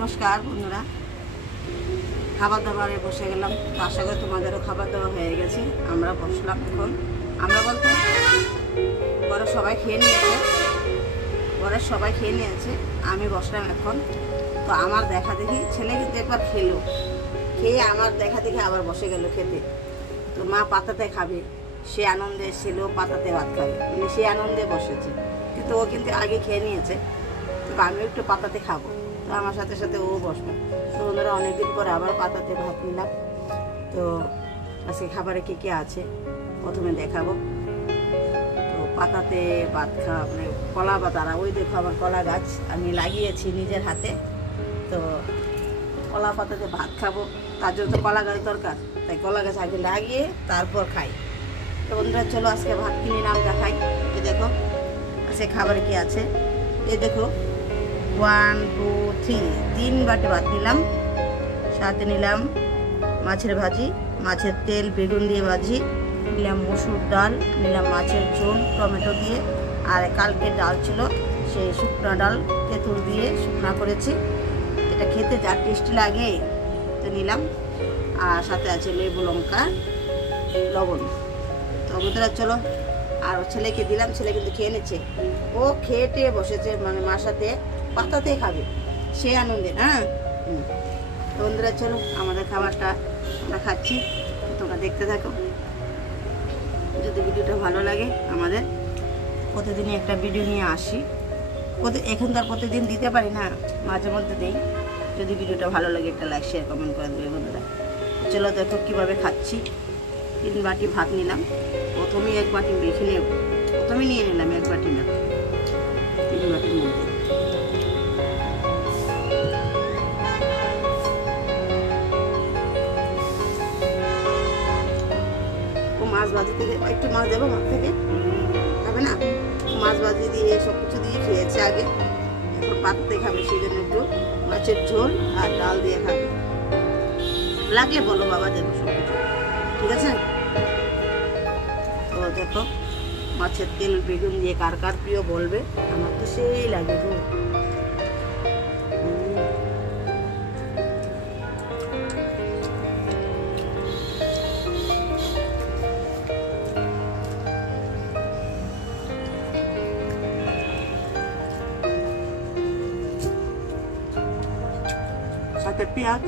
নমস্কার বন্ধুরা, খাবার দাবারে বসে গেলাম। তো আশা করি তোমাদেরও খাবার দাবার হয়ে গেছে। আমরা বসলাম এখন, আমরা বলতে ঘরের সবাই খেয়ে নিয়েছে, আমি বসলাম এখন। তো আমার দেখা দেখি ছেলে কিন্তু একবার খেয়ে আমার দেখা দেখি আবার বসে গেল খেতে। তো মা পাতাতে খাবে, সে আনন্দে ছিল পাতাতে ভাত খাবে, মানে সে আনন্দে বসেছে, কিন্তু ও কিন্তু আগে খেয়ে নিয়েছে। তো আমিও একটু পাতাতে খাবো, তো আমার সাথে সাথে ও বসবে। তো ওনারা অনেকদিন পরে আবার পাতাতে ভাত নিলাম। তো আজকে খাবারে কী কী আছে প্রথমে দেখাবো। তো পাতাতে ভাত খাওয়া মানে কলা পাতারা, ওই দেখো আমার কলা গাছ আমি লাগিয়েছি নিজের হাতে। তো কলা পাতাতে ভাত খাবো, তার জন্য তো কলা গাছ দরকার, তাই কলা গাছ আগে লাগিয়ে তারপর খাই। তো বন্ধুরা চলো আজকে ভাত কিনে নাম দেখাই। এই দেখো আজকে খাবারে কি আছে, এই দেখো 1 2 3 3 বাটি ভাত নিলাম। সাথে নিলাম মাছের ভাজি, মাছের তেল বেগুন দিয়ে ভাজি, নিলাম মসুর ডাল, নিলাম মাছের ঝোল টমেটো দিয়ে, আর কালকে ডাল ছিল সেই শুকনো ডাল তেঁতুল দিয়ে শুকনা করেছি। এটা খেতে যা টেস্টি লাগে তো নিলাম। আর সাথে আছে লেবু লঙ্কা লবণ। তো বন্ধুরা চলো, আর ছেলেকে দিলাম, ছেলে কিন্তু খেয়ে নিচ্ছে, ও খেয়ে বসেছে, মানে মার সাথে পাতাতে খাবে, সে আনন্দে না। তো বন্ধুরা চলো আমাদের খাবারটা আমরা খাচ্ছি, তোমরা দেখতে থাকো। যদি ভিডিওটা ভালো লাগে, আমাদের প্রতিদিনই একটা ভিডিও নিয়ে আসি, এখন তো আর প্রতিদিন দিতে পারি না, মাঝে মধ্যে দিই। যদি ভিডিওটা ভালো লাগে একটা লাইক শেয়ার কমেন্ট করে দেবে বন্ধুরা। চলো দেখো কীভাবে খাচ্ছি। 3 বাটি ভাত নিলাম, প্রথমেই 1 বাটি মেখে নেব, প্রথমে নিয়ে নিলাম 1 বাটি না 3 বাটির মধ্যে। ও মাছ ভাজি থেকে একটু মাছ দেবো, ভাত থেকে খাবে না, মাছ ভাজি দিয়ে সব কিছু দিয়ে খেয়েছে আগে, এখন পাতাতে খাবে, সেই জন্য একটু মাছের ঝোল আর ডাল দিয়ে খাবে। লাগলে বলো বাবা, দেবো সব কিছু, ঠিক আছে। তো দেখো মাছের তেল বেগুন দিয়ে কার কার প্রিয় বলবে, আমার তো সেই লাগে গো। সাথে পেঁয়াজ,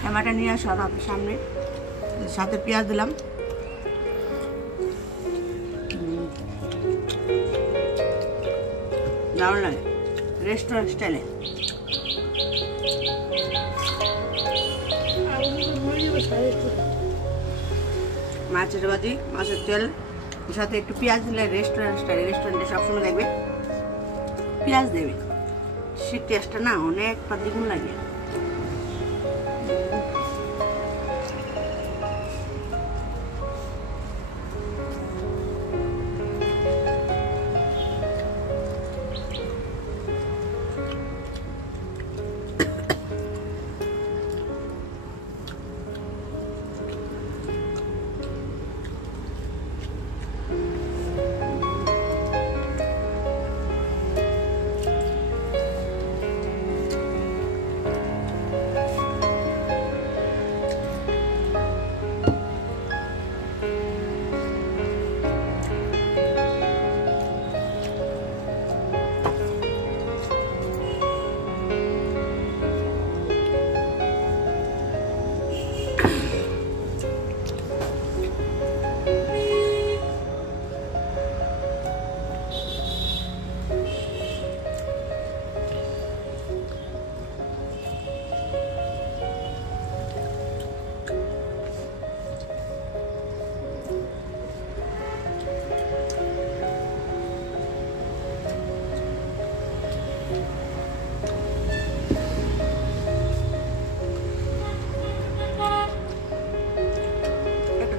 টমাটো নিয়ে আসো আপনার সামনে, সাথে পেঁয়াজ দিলাম। দারুণ লাগে, রেস্টুরেন্ট স্টাইলে। মাছের ভাজি, মাছের তেল, সাথে একটু পেঁয়াজ দিলে রেস্টুরেন্ট স্টাইলে। রেস্টুরেন্টে সবসময় দেখবে পেঁয়াজ দেবে, সে টেস্টটা না অনেক দ্বিগুণ লাগে।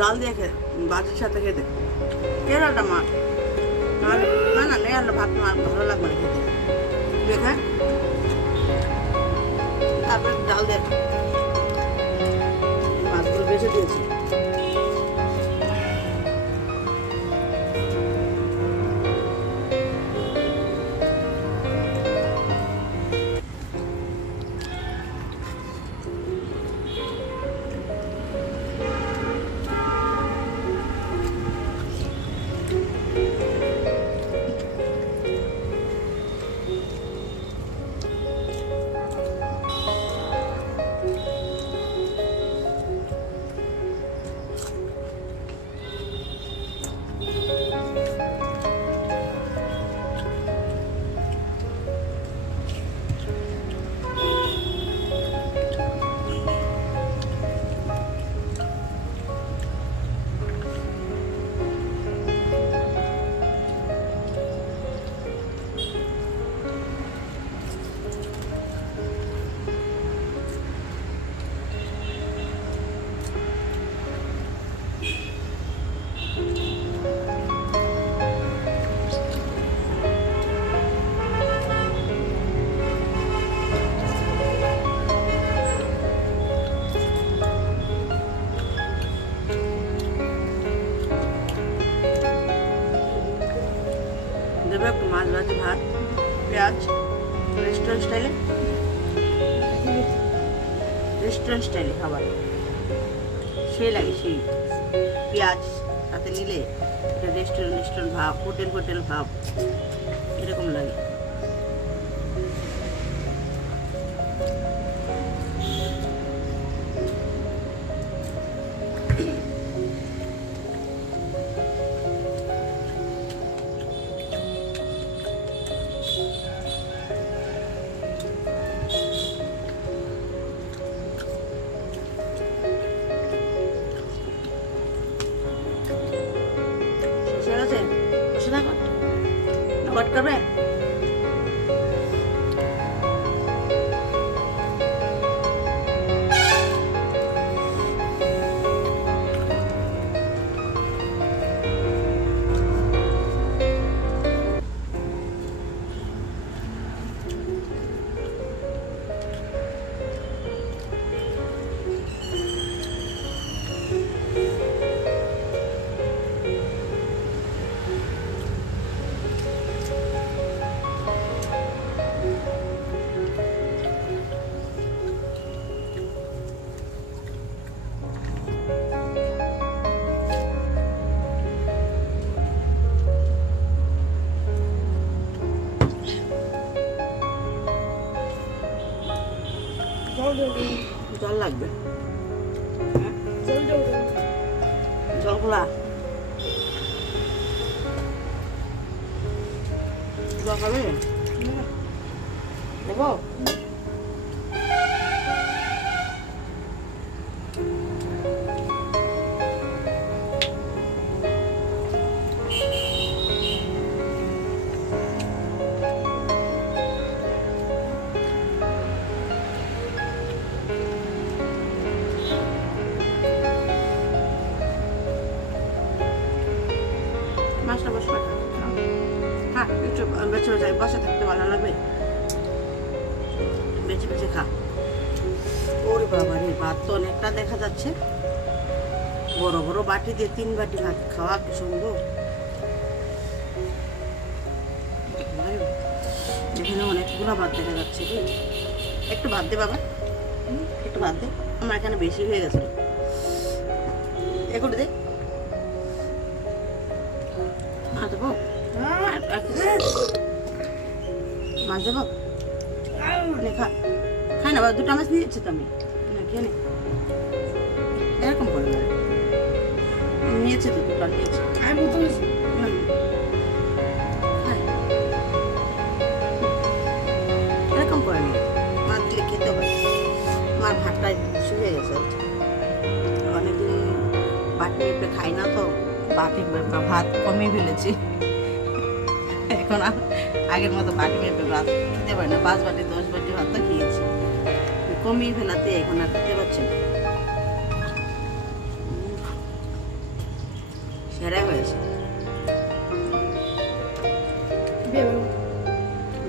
ডাল দিয়ে ভাজির সাথে খেতে কেরাটা মাছ, না না নেড়াটা ভাত মাছ ভালো লাগবে না খেতে, দেখে তারপরে ডাল দিয়ে মাছগুলো বেছে দিয়েছি। দেবো একটু মাছ ভাজি, ভাত, পেঁয়াজ, রেস্টুরেন্ট স্টাইলে খাবার সেই লাগে, সেই পেঁয়াজ তাতে নিলে এটা রেস্টুরেন্ট ভাব, হোটেল ভাব এরকম লাগে। What करबे? জল লাগবে, জলগুলা জল খাবে দেবো? মাছটা বসে হ্যাঁ, একটু বেছে বেছে বসে থাকতে ভালো লাগবে, বেছে বেছে খা। ওরে বাবা রে, ভাত তো অনেকটা দেখা যাচ্ছে, বড় বড় বাটি দিয়ে 3 বাটি ভাত খাওয়া কি সম্ভব? এখানে অনেকগুলো ভাত দেখা যাচ্ছে, একটু ভাত দে বাবা, একটু ভাত দে, আমার এখানে বেশি হয়ে গেছে, একটু দে। মাছ দেবো, মাছ দেবো, খা খাই না বাবা, 2টা মাছ নিয়েছি তো আমি, খেয়ে নে, এরকম করে না, নিয়েছি তো 2টা নিয়েছি, এরকম করে নিয়ে মাছ দিলে খেতে হয়। আমার ভাতটা বেশি হয়ে গেছে, অনেকদিন বাটি মেপে খাই না তো, বাটি ভাত কমিয়ে ফেলেছি, এখন আগের মতো বাটি মেপে ভাত খেতে পারি না, 5 বাটি 10 বাটি ভাত তো খেয়েছি, কমিয়ে ফেলাতে এখন আর খেতে পারছি না, সেরাই হয়েছে,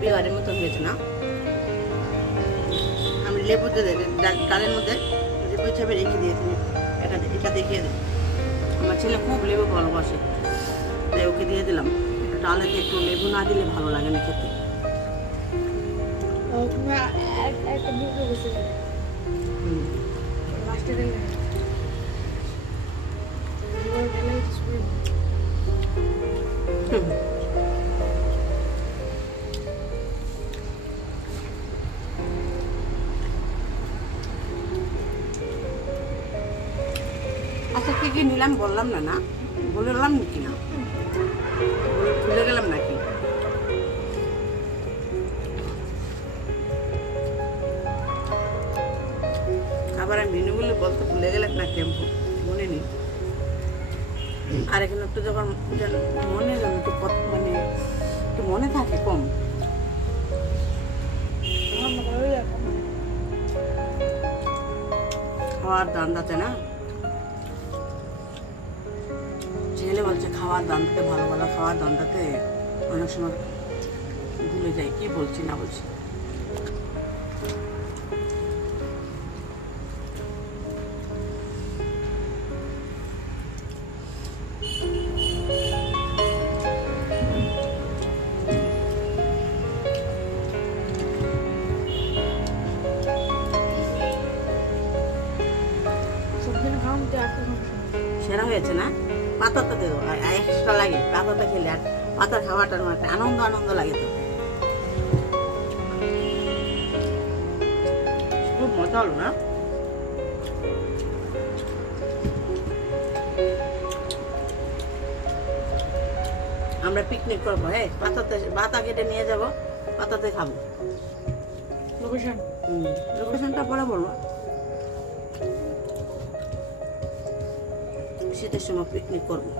বিহারের মতো হয়েছে না। আমি লেবু ডালের মধ্যে লেবু হিসাবে রেখে দিয়েছি, এটা দেখিয়ে দিই, আমার ছেলে খুব লেবু ভালোবাসে, তাই ওকে দিয়ে দিলাম। ডালেতে একটু লেবু না দিলে ভালো লাগে না খেতে। আচ্ছা কি কি নিলাম বললাম না, না বললাম নাকি, না ভুলে গেলাম নাকি? আবার আমি মেনুগুলো বলতে ভুলে গেলাম নাকি, মনে নেই। আর এখানে একটু যখন মনে একটু মানে একটু মনে থাকে কম, খাওয়ার দান্দাতে না, ছেলে বলছে খাওয়ার দান্দাতে, ভালো ভালো খাওয়ার দান্দাতে অনেক সময় ভুলে যাই কি বলছি না বলছি। হয়েছে না, পাতাটা দেবো এক্সট্রা লাগে, পাতাটা খেলে আর পাতার খাওয়াটার একটা আনন্দ আনন্দ লাগে। তো খুব মজা হলো না? আমরা পিকনিক করবো, হ্যাঁ, পাতাতে পাতা কেটে নিয়ে যাব, পাতাতে খাবো। লোকেশনটা পরে বলবো। শীতের সময় পিকনিক করবো।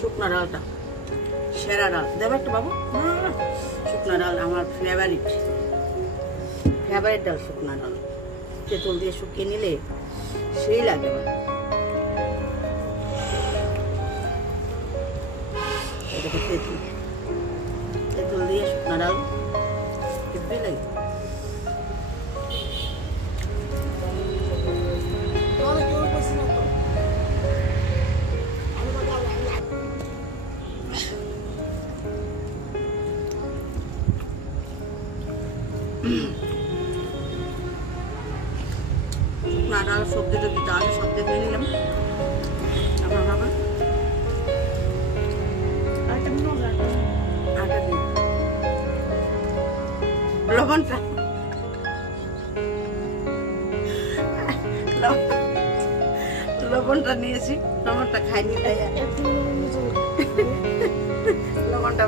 শুকনো ডালটা সেরা ডাল দেবো একটা বাবু। শুকনো ডাল আমার ফেভারিট ডাল, শুকনো ডাল তেঁতুল দিয়ে শুকিয়ে নিলে সেই লাগে আমার। তেঁতুল দিয়ে শুকনো ডাল হেব্বি লাগে। ডাল সবজি টবজি ডাল সব দেখে নিলাম। আপনার খাবার লবণটা লবণটা নিয়েছি, লবণটা খাইনি, তাই লবণটা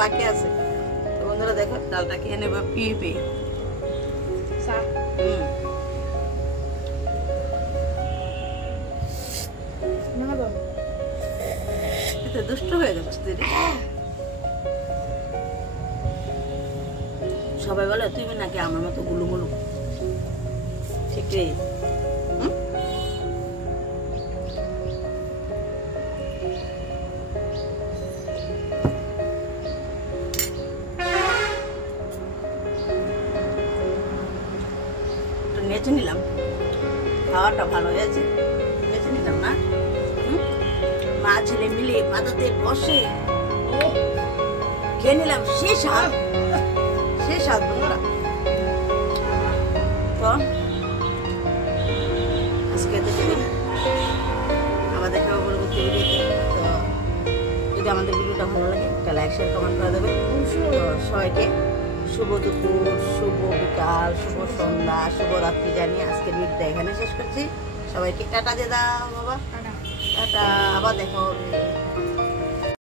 বাকি আছে। তো বন্ধুরা দেখো ডালটা খেয়ে নেবো পিয়ে পেয়ে। দুষ্ট হয়ে গেছে সবাই বলে তুমি নাকি আমার মতো গুলু গুলু, ঠিক রে? নেচে নিলাম, খাওয়াটা ভালো হয়েছে, নেচে নিলাম না? মা ছেলে মিলে পাতাতে বসে খেয়ে নিলাম, সে স্বাদ বন্ধুরা। তো আজকে দেখবেন আবার দেখা হবে পরবর্তী ভিডিওতে। তো যদি আমাদের ভিডিওটা ভালো লাগে তাহলে লাইক শেয়ার কমেন্ট করে দেবেন। সবাইকে শুভ দুপুর, শুভ বিকাল, শুভ সন্ধ্যা, শুভরাত্রি জানিয়ে আজকের ভিডিওটা এখানে শেষ করছি। সবাইকে টাটা দিয়ে দাও বাবা, টাটা, আবার দেখা হবে।